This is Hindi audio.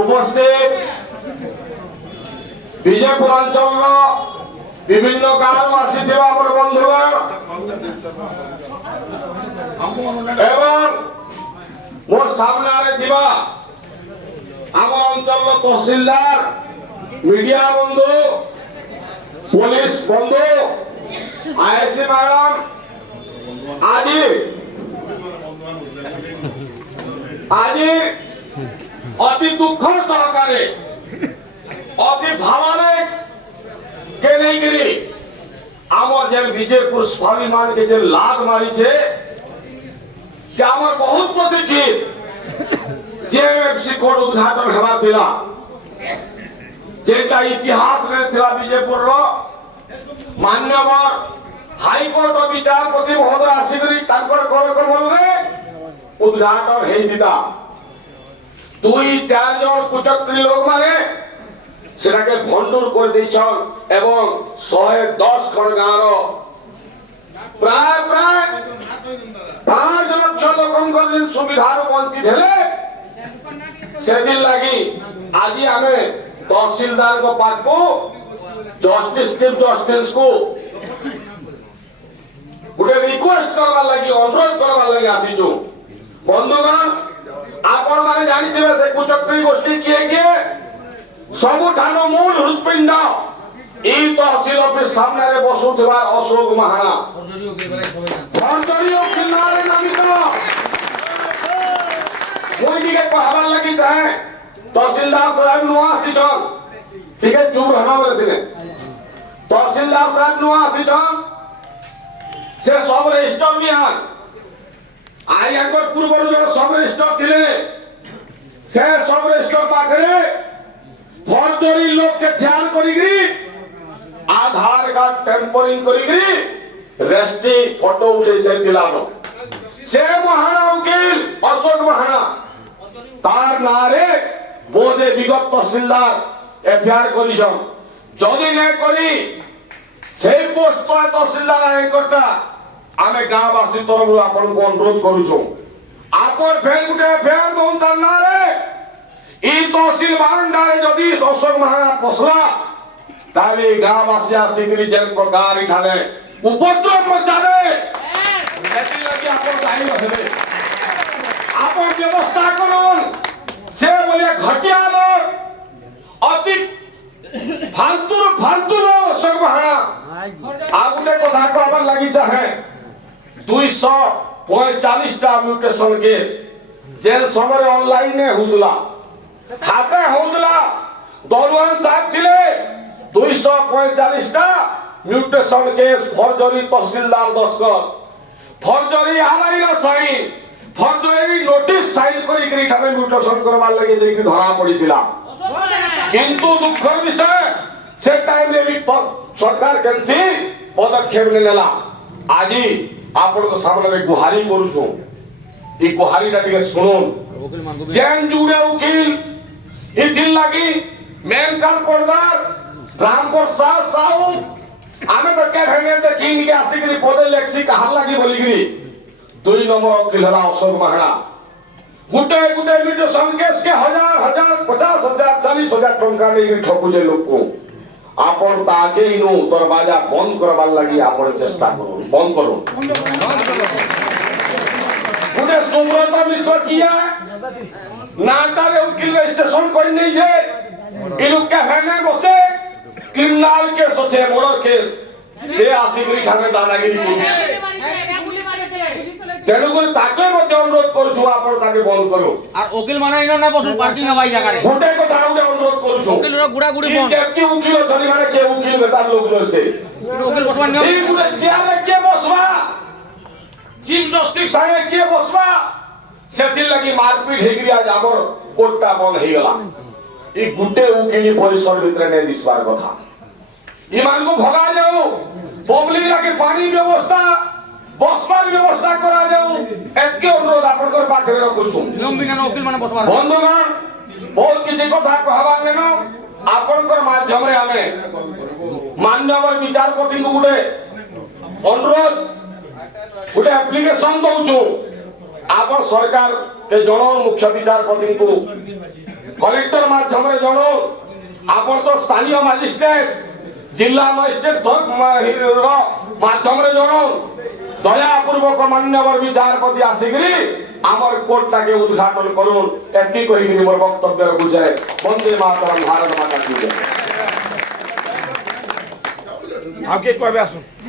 उपस्थित विजयपुर अंचल विभिन्न गाँव आसीथिबा हमर बंधुगण एवं मोर सामने रे थिबा हमर अंचल तहसीलदार मीडिया बंधु पुलिस बंधु आईएससी मैडम आदि अति दुख सहकारे अति भावना के नहीं आमर जेन विजयपुर स्वाभिमान के जेन लाग मारी छे कि आमर बहुत प्रतीक्षित जेएफसी कोड उद्घाटन हेबा थिला जेटा इतिहास रे थिला विजयपुर रो मान्यवर हाईकोर्ट विचारपति महोदय आसिकरी तांकर कार्यक्रम रे उद्घाटन हेतिता दुई चार जन कुचक्री लोग माने सेटाके भंडूर कर दैछन एवं 110 खंड गाँव प्राय 5 लाख लोकंकर जिन सुविधार वंचित हेले सेदिन लगी आज आमे तहसीलदार को पास को जस्टिस चीफ जस्टिस को गोटे रिक्वेस्ट करवा लगी अनुरोध करवा लगी आसीचु बंधुगण आपण माने जानिथिबे से कुचक्री गोष्ठी किए सबुठानो मूल हृदपिंड ई तहसील ऑफिस सामने रे बसुथिबा अशोक महाना फौजदारी किनारे नामित कोई के कहबा लगी चाहे तहसीलदार साहब नुआ आसीछन ठीक है चुप रहना बोले थिले तहसीलदार साहब नुआ आसीछन से सब रजिस्टर बिहान आई आगर पूर्व जो सब रजिस्टर थिले से सब रजिस्टर पाखरे फौजदारी लोग के ध्यान करिगरी आधार कार्ड टेम्परिंग करिगरी रेस्टी फोटो उठे से दिलानो से महाना उकिल अशोक महाना तार नारे बोधे विगत तहसीलदार एफआईआर करिसन जदि ने करी से पोस्ट पर तहसीलदार आए करता आमे गाँववासी तरफ आपन को अनुरोध करूछु आपन फेर गुटे एफआईआर दोन तार नारे ई तहसील बारंडारे जदि अशोक महाना पसला तारे गाँववासी आसिकरी जेन प्रकार इठाने उपद्रव मचाबे एति लगी आपन चाहि रहे आपन व्यवस्था करून से बोले घटिया लोग अति फालतू लोग अशोक महाना आगुटे कथा कहबार लागि चाहे 245 टा म्यूटेशन केस जेल समय ऑनलाइन ने हुदला खाते होदला दरुआन साहब थिले 245 टा म्यूटेशन केस फौजदारी तहसीलदार दस्खत फौजदारी आरआई रा साइन फौजदारी नोटिस साइन करी करी ठाने म्यूटेशन करबा लगे जे कि धरा पड़ी थिला किंतु दुखर विषय से टाइम रे भी सरकार केनसी पदक्षेप लेला आजी आपन को सामने में गुहारी करू छु ई गुहारी टा टिके सुनोन जैन जुड़े उकिल इथिल लगी मेन कर पर्दार रामपुर साहब साहू आमे तो के भेने ते किंग के आसिकरी पदे लेक्सी कहार लगी बोलिगरी 2 नंबर उकिल हला अशोक महाना गुटे मीटर संकेश के 1000 50,000 40,000 टंका ले ठकु जे लोग को आपन ताके इनो दरवाजा बंद करबार लागि आपन चेष्टा करू बंद करू गुटे सुब्रत मिश्र किया नाटा रे उकिल रजिस्ट्रेशन कोई नहीं जे इनु के हेने बसे क्रिमिनल केस होछे मर्डर केस से आसिकरी ठाने दादागिरी करू तेणु को ताके मध्य अनुरोध करछु आपण ताके बंद करू আর উকিল মানে ইনো না বসু পার্কিং হবাই জায়গা রে গোটে কথা উঠে অনুরোধ করछु উকিল রা গুড়া গুড়ি বন্ধ কেতি উকিল ধরি মানে কে উকিল বেতার লোক রয়েছে উকিল বসবার নিয়ম এই গুড়ে চেয়ারে কে বসবা চিফ জস্টিস সাহেব কে বসবা সেতির লাগি মারপিট হেগিরি আজ আমর কোর্টটা বন্ধ হই গলা এই গুটে উকিলি পরিসর ভিতরে নে দিসবার কথা ইমান को भगा जाओ पब्लिक लागे पानी व्यवस्था बसबार व्यवस्था करा जाऊ एतके अनुरोध आपनकर पाखरे रखुछु नियम बिना उकिल माने बसबार बंधुगण बहुत किछि कथा कहबा नेनो आपनकर माध्यम रे हमें मान्यवर विचारपति को गुटे अनुरोध गुटे एप्लीकेशन दउछु आपन सरकार के जन मुख्य विचारपति को कलेक्टर माध्यम जणु आपण तो स्थानीय मजिस्ट्रेट जिला मजिस्ट्रेट माध्यम जणु दयापूर्वक मान्यवर विचारपति आसिकी आमर कोर्ट के उद्घाटन करूँ एति कही मोर वक्तव्य रखुचे। वंदे मातरम, भारत माता की जय। आगे कहबे आसु।